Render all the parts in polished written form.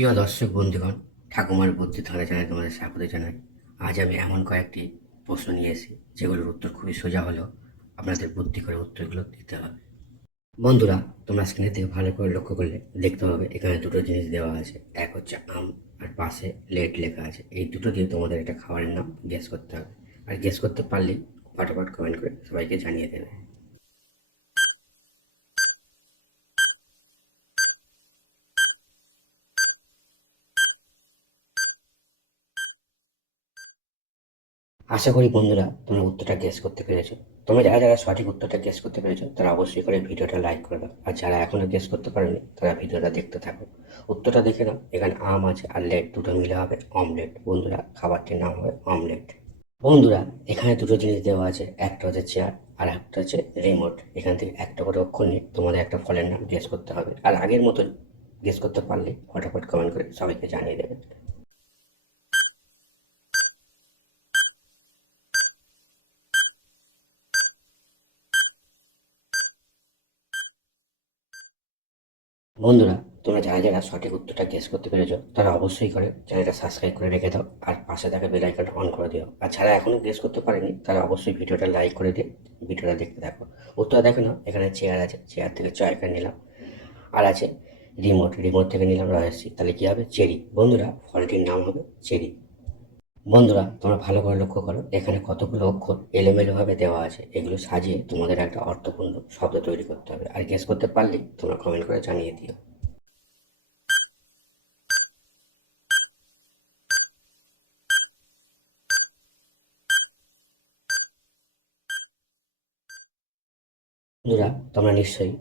প্রিয় দর্শক বন্ধুগণ, ঠাকুমার বুদ্ধি ধরে জানায় তোমাদের স্বাগত জানাই। আজ আমি এমন কয়েকটি প্রশ্ন নিয়ে এসেছি যেগুলোর উত্তর খুবই সোজা হলেও আপনাদের বুদ্ধি করে উত্তরগুলো দিতে হবে। বন্ধুরা, তোমরা স্ক্রিনের দিকে ভালো করে লক্ষ্য করলে দেখতে হবে এখানে দুটো জিনিস দেওয়া আছে। এক হচ্ছে আম, আর পাশে লেট লেখা আছে। এই দুটো দিয়ে তোমাদের একটা খাবারের নাম গেস করতে হবে, আর গেস করতে পারলেই ফটাফট কমেন্ট করে সবাইকে জানিয়ে দেবে। আশা করি বন্ধুরা তোমরা উত্তরটা গেস করতে পেরেছো। তোমরা যারা যারা সঠিক উত্তরটা গেস করতে পেরেছো তারা অবশ্যই করে ভিডিওটা লাইক করে দাও, আর যারা এখনো গেস করতে পারেনি তারা ভিডিওটা দেখতে থাকো। উত্তরটা দেখে নাও, এখানে আম আছে আর লেট, দুটো মিলে হবে অমলেট। বন্ধুরা, খাবারটির নাম হবে অমলেট। বন্ধুরা, এখানে দুটো জিনিস দেওয়া আছে, একটা হচ্ছে চেয়ার আর একটা হচ্ছে রিমোট। এখান থেকে একটা করে অক্ষর নিয়ে তোমাদের একটা ফলের নাম গেস করতে হবে, আর আগের মতো গেস করতে পারলে ফটাফট কমেন্ট করে সবাইকে জানিয়ে দেবে। বন্ধুরা, তোমরা যারা যারা সঠিক উত্তরটা গেস করতে পেরেছো তারা অবশ্যই করে চ্যানেলটা সাবস্ক্রাইব করে রেখে দাও, আর পাশে থাকা বেল আইকনটা অন করে দিও। আর যারা এখনো গেস করতে পারেনি তারা অবশ্যই ভিডিওটা লাইক করে দিয়ে ভিডিওটা দেখতে থাকো। উত্তর দেখো না, এখানে চেয়ার আছে, চেয়ার থেকে চয়কার নিলাম। আর আছে রিমোট, রিমোট থেকে নিলাম রয়্যাসি, তাহলে কি হবে? চেরি। বন্ধুরা, ফলটির নাম হবে চেরি। বন্ধুরা, তোমরা ভালো করে লক্ষ্য করো, এখানে কতগুলো অক্ষর এলোমেলোভাবে দেওয়া আছে। এগুলো সাজিয়ে তোমাদের একটা অর্থপূর্ণ শব্দ তৈরি করতে হবে, আর গেস করতে পারলেই তোমরা কমেন্ট করে জানিয়ে দিও। বন্ধুরা, তোমরা নিশ্চয়ই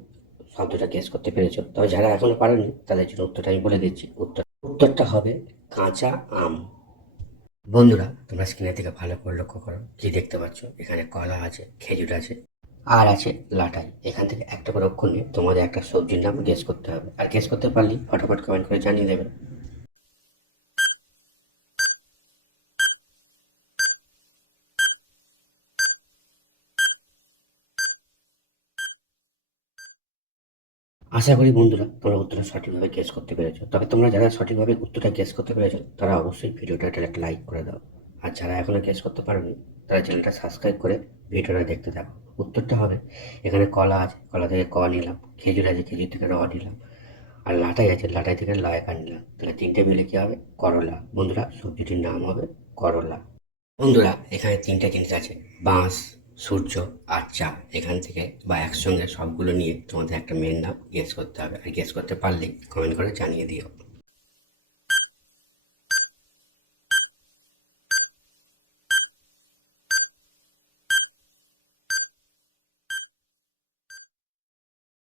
শব্দটা গেস করতে পেরেছো, তবে যারা এখনো পারোনি তাদের জন্য উত্তরটা আমি বলে দিচ্ছি। উত্তরটা হবে কাঁচা আম। বন্ধুরা, তোমরা স্ক্রিনের দিকে ভালো করে লক্ষ্য করো, কি দেখতে পাচ্ছ? এখানে কলা আছে, খেজুর আছে, আর আছে লাটাই। এখান থেকে একটা করে অক্ষর নিয়ে তোমাদের একটা সবজির নাম গেস করতে হবে, আর গেস করতে পারলেই ফটাফট কমেন্ট করে জানিয়ে দেবে। আশা করি বন্ধুরা তোমরা উত্তরটা সঠিকভাবে গেস করতে পেরেছো। তবে তোমরা যারা সঠিকভাবে উত্তরটা গেস করতে পেরেছো তারা অবশ্যই ভিডিওটা একটা লাইক করে দাও, আর যারা এখনো গেস করতে পারোনি তারা চ্যানেলটা সাবস্ক্রাইব করে ভিডিওটা দেখতে থাকো। উত্তরটা হবে, এখানে কলা আছে, কলা থেকে ক নিলাম, খেজুর আছে, খেজুর থেকে র নিলাম, আর লাটাই আছে, লাটাই থেকে লয়কার নিলাম। তাহলে তিনটে মিলে কি হবে? করলা। বন্ধুরা, সবজিটির নাম হবে করলা। বন্ধুরা, এখানে তিনটে জিনিস আছে, বাঁশ, সূর্য আর চা। এখান থেকে বা একসঙ্গে সবগুলো নিয়ে তোমাদের একটা মেয়ের নাম গেস করতে হবে, আর গেস করতে পারলেই কমেন্ট করে জানিয়ে দিও।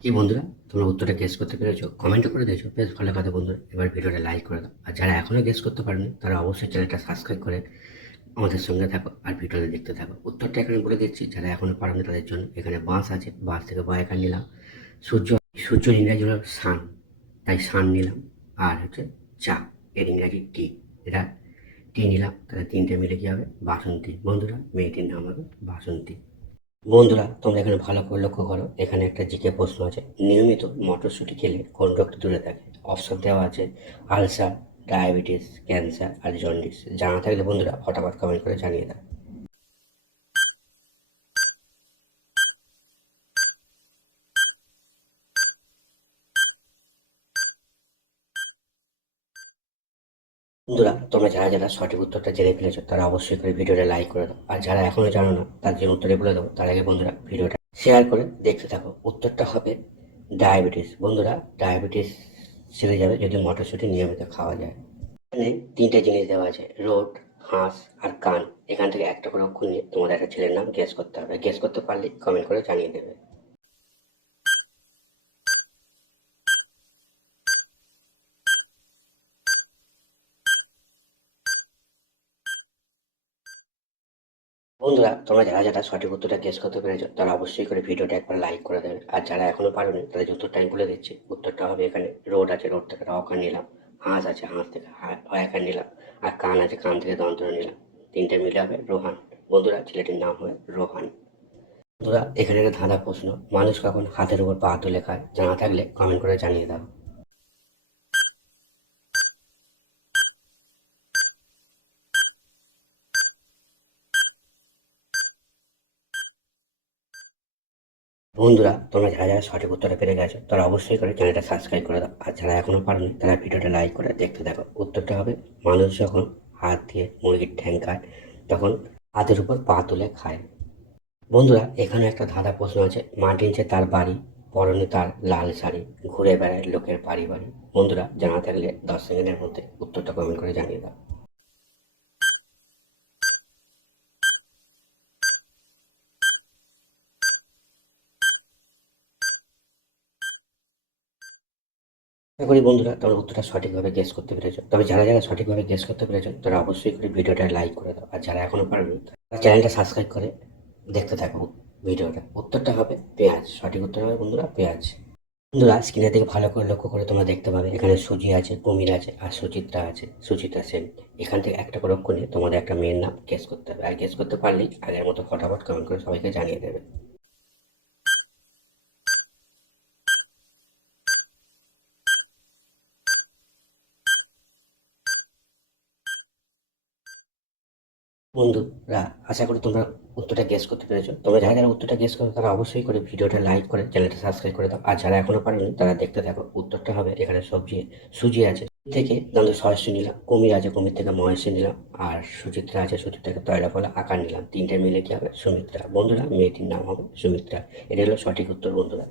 কি বন্ধুরা, তোমরা উত্তরটা গেস করতে পেরেছো? কমেন্ট করে দিয়েছো, বেশ ভালো কথা। বন্ধুরা, এবার ভিডিওটা লাইক করে দাও, আর যারা এখনো গেস করতে পারেনি তারা অবশ্যই চ্যানেলটা সাবস্ক্রাইব করে আমাদের সঙ্গে থাকো আর ভিডিওটা দেখতে থাকো। উত্তরটা এখানে বলে দিচ্ছি, যারা এখনো পারেনি তাদের জন্য। এখানে বাঁশ আছে, বাঁশ থেকে বয়াকার নিলাম। সূর্য, সূর্য ইংরাজি হলো সান, তাই সান নিলাম। আর হচ্ছে চা, এর ইংরাজি টি, এটা টি নিলাম। তাহলে তিনটে মিলে কি হবে? বাসন্তী। বন্ধুরা, মেয়েটির নাম হবে বাসন্তী। বন্ধুরা, তোমরা এখানে ভালো করে লক্ষ্য করো, এখানে একটা জিকে প্রশ্ন আছে, নিয়মিত মটরশুঁটি খেলে কোন রোগটি দূরে থাকে? অপশন দেওয়া আছে আলসার, ডায়াবেটিস, ক্যান্সার আর জন্ডিস। জানা থাকলে বন্ধুরা ফটাফট কমেন্ট করে জানিয়ে দাও। বন্ধুরা, তোমরা যারা যারা সঠিক উত্তরটা জেনে ফেলেছো তারা অবশ্যই করে ভিডিওটা লাইক করে দাও, আর যারা এখনো জানো না তার জন্য উত্তরে বলে দাও। তার আগে বন্ধুরা ভিডিওটা শেয়ার করে দেখতে থাকো। উত্তরটা হবে ডায়াবেটিস। বন্ধুরা, ডায়াবেটিস সেরে যাবে যদি মটরশুঁটি নিয়মিত খাওয়া যায়। এখানে তিনটে জিনিস দেওয়া আছে, রোড, হাঁস আর কান। এখান থেকে একটা করে অক্ষর নিয়ে তোমাদের একটা ছেলের নাম গেস করতে হবে, গেস করতে পারলে কমেন্ট করে জানিয়ে দেবে। বন্ধুরা, তোমরা যারা যারা সঠিক উত্তরটা গেস করতে পেরেছো তারা অবশ্যই করে ভিডিওটা একবার লাইক করে দেবে, আর যারা এখনো পারোনি তাদের উত্তরটা আমি বলে দিচ্ছি। উত্তরটা হবে, এখানে রোড আছে, রোড থেকে রকার নিলাম। হাঁস আছে, হাঁস থেকে হয়াকার নিলাম। আর কান আছে, কান থেকে দন্তর নিলাম। তিনটে মিলে হবে রোহান। বন্ধুরা, ছেলেটির নাম হবে রোহান। বন্ধুরা, এখানে একটা ধাঁধা প্রশ্ন, মানুষ কখন হাতের উপর পা তুলে খায়? জানা থাকলে কমেন্ট করে জানিয়ে দাও। বন্ধুরা, তোমরা যারা যারা সঠিক উত্তরটা পেরে গেছো তারা অবশ্যই করে চ্যানেলটা সাবস্ক্রাইব করে দাও, আর যারা এখনো পারোনি তারা ভিডিওটা লাইক করে দেখতে থাকো। উত্তরটা হবে, মানুষ যখন হাত দিয়ে মুরগির ঠ্যাং খায় তখন হাতের উপর পা তুলে খায়। বন্ধুরা, এখানে একটা ধাঁধা প্রশ্ন আছে, মাটির নিচে তার বাড়ি, পরনে তার লাল শাড়ি, ঘুরে বেড়ায় লোকের বাড়ি বাড়ি। বন্ধুরা, জানা থাকলে 10 সেকেন্ডের মধ্যে উত্তরটা কমেন্ট করে জানিয়ে দাও। আশা করি বন্ধুরা তোমরা উত্তরটা সঠিকভাবে গেস করতে পেরেছো। তবে যারা যারা সঠিকভাবে গেস করতে পেরেছো তারা অবশ্যই করে ভিডিওটা লাইক করে দাও, আর যারা এখনো পারেনি তারা চ্যানেলটা সাবস্ক্রাইব করে দেখতে থাকো ভিডিওটা। উত্তরটা হবে পেঁয়াজ। সঠিক উত্তর হবে বন্ধুরা পেঁয়াজ। বন্ধুরা, স্ক্রিনের দিকে ভালো করে লক্ষ্য করে তোমরা দেখতে পাবে এখানে সুজি আছে, কুমির আছে, আর সুচিত্রা আছে, সুচিত্রা সেন। এখান থেকে একটা করে অক্ষর নিয়ে তোমাদের একটা মেয়ের নাম গেস করতে হবে, আর গেস করতে পারলেই আগের মতো ফটাফট কমেন্ট করে সবাইকে জানিয়ে দেবে। বন্ধুরা, আশা করি তোমরা উত্তরটা গেস করতে পেরেছো। তোমরা যারা যারা উত্তরটা গেস করো তারা অবশ্যই করে ভিডিওটা লাইক করে চ্যানেলটা সাবস্ক্রাইব করে দাও, আর যারা এখনো পারেনি তারা দেখতে থাকো। উত্তরটা হবে, এখানে সবজি সুজি আছে থেকে দান্ত সহস্য নিলাম, কুমির আছে কুমির থেকে মহেশ্য নিলাম, আর সুচিত্রা আছে সুচিত্রাকে তয়লা ফলা আকার নিলাম। তিনটে মিলে কি হবে? সুমিত্রা। বন্ধুরা, মেয়েটির নাম হবে সুমিত্রা। এটা হলো সঠিক উত্তর বন্ধুরা।